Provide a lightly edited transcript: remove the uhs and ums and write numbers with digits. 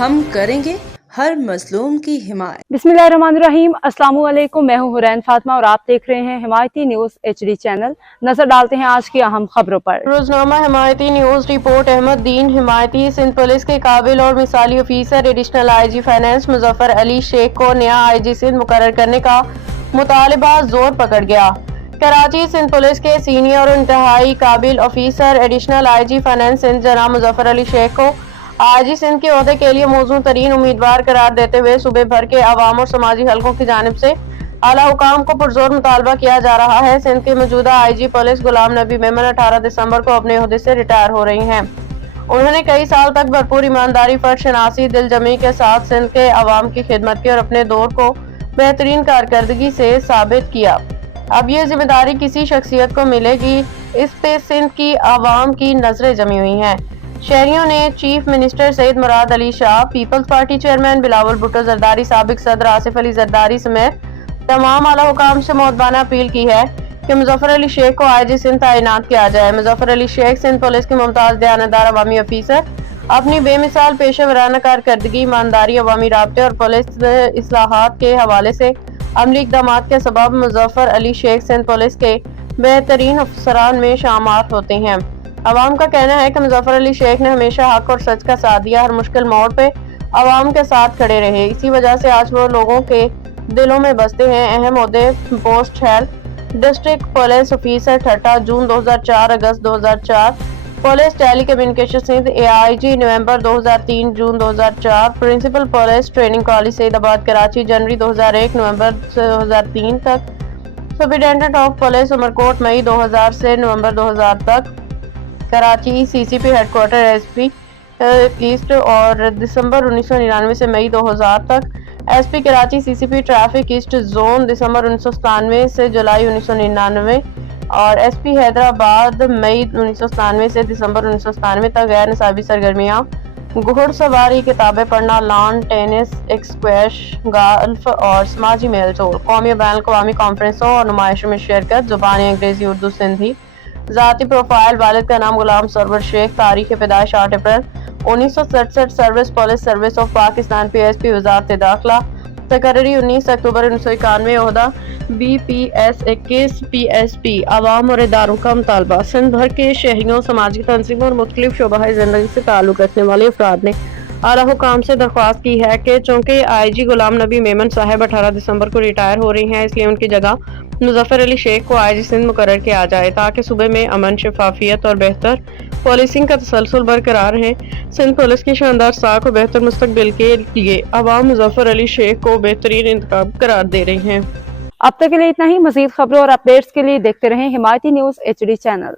ہم کریں گے ہر مظلوم کی حمایت۔ बिस्मिल्लाहिर्रहमानिर्रहीम। अस्सलाम वालेकुम। मैं हूं हुरैन फातिमा और आप देख रहे हैं हिमायती न्यूज HD चैनल। नजर डालते हैं आज की अहम खबरों पर। रोजनामा Himayati news report. Ahmed Din Himayati Sindh police के काबिल और मिसाली officer additional IG finance Muzaffar Ali Shaikh को नया IG सिंध मुकर्रर करने का मुतालबा जोर पकड़ गया। कराची सिंध पुलिस के सीनियर और इंतहाई काबिल officer additional IG finance Sindh जनाब मुजफ्फर अली शेख को IG सिंध के ओहदे के लिए मौजूद तरीन उम्मीदवार करार देते हुए सूबे भर के अवाम और समाजी हलकों की जानिब से आला हुकाम को पुरजोर मुतालबा किया जा रहा है। सिंध के मौजूदा IG पुलिस गुलाम नबी मेमन 18 दिसंबर को अपने ओहदे से रिटायर हो रही हैं। उन्होंने कई साल तक भरपूर ईमानदारी, फर्शनासी, दिलजमी के साथ सिंध के अवाम की खिदमत की और अपने दौर को बेहतरीन कारकर्दगी से साबित किया। अब ये जिम्मेदारी किसी शख्सियत को मिलेगी, इस पे सिंध की अवाम की नजरें जमी हुई हैं। शहरियों ने chief minister Syed Murad Ali Shah, Peoples Party chairman Bilawal Bhutto Zardari, साबिक सदर आसिफ अली जरदारी समेत तमाम आला हुकाम से मौदबाना अपील की है कि मुजफ्फर अली शेख को IG सिंध तैनात किया जाए। मुजफ्फर अली शेख सिंध पुलिस के मुमताज दयानतदार अवामी ऑफिसर, अपनी बेमिसाल पेशेवराना कारकर्दगी, ईमानदारी, अवामी राब्ते और पुलिस इस्लाहात के हवाले से अमली इक़दामात के सबब मुजफ्फर अली शेख सिंध पुलिस के बेहतरीन अफसरान में शामिल होते हैं। अवाम का कहना है कि मुजफ्फर अली शेख ने हमेशा हक और सच का साथ दिया, हर मुश्किल मोड़ पे अवाम के साथ खड़े रहे। इसी वजह से आज वो लोगों के दिलों में बसते हैं। अहम ओहदे post health district police officer Thatta जून 2004 अगस्त 2004, police telecommunication Sindh AIG नवंबर 2003 जून 2004, principal police training college Saeedabad Karachi जनवरी 2001 नवंबर 2003 तक, सुपरिटेंडेंट ऑफ पुलिस उमरकोट मई 2000 से नवंबर 2000 तक, Karachi CCP headquarter SP east और दिसंबर 1999 से मई 2000 तक, SP Karachi CCP traffic east zone दिसंबर 1997 से जुलाई 1999 और SP हैदराबाद मई 1997 से दिसंबर 1997 तक। गैर निसाबी सरगर्मियाँ घुड़सवारी, किताबें पढ़ना, लॉन टेनिस, स्क्वैश, गोल्फ और समाजी मेल जोल, कौमी बैन अवी कॉन्फ्रेंसों और नुमाइशों में शिरकत, जुबानी अंग्रेजी, उर्दू, सिंधी। ज़ाती प्रोफाइल, वालिद का नाम गुलाम सरवर शेख, तारीख पैदाइश 8 अप्रैल 1967, service police service of Pakistan PSP वजारत दाखिला, तकर्री 19 अक्टूबर 1991, ओहदा BPS 21 PSP। आवाम और इदारों का मुतालबा। सिंध भर के शहरियों, समाजी तंजीमों और मुख्तलिफ शोबाए ज़िंदगी से ताल्लुक़ रखने वाले अफराद ने आला हुकाम से दरख्वास्त की है कि चूँकि IG गुलाम नबी मेमन साहब 18 दिसंबर को रिटायर हो रही हैं, इसलिए उनकी जगह मुजफ्फर अली शेख को IG सिंध मुकर्रर किया जाए ताकि सूबे में अमन, शफाफियत और बेहतर पॉलिसिंग का तसलसल बरकरार रहे। सिंध पुलिस की शानदार साख और बेहतर मुस्तकबिल के लिए अवाम मुजफ्फर अली शेख को बेहतरीन इंतखाब करार दे रही हैं। अब तक के लिए इतना ही। मजीद खबरों और अपडेट्स के लिए देखते रहें हिमायती न्यूज HD चैनल।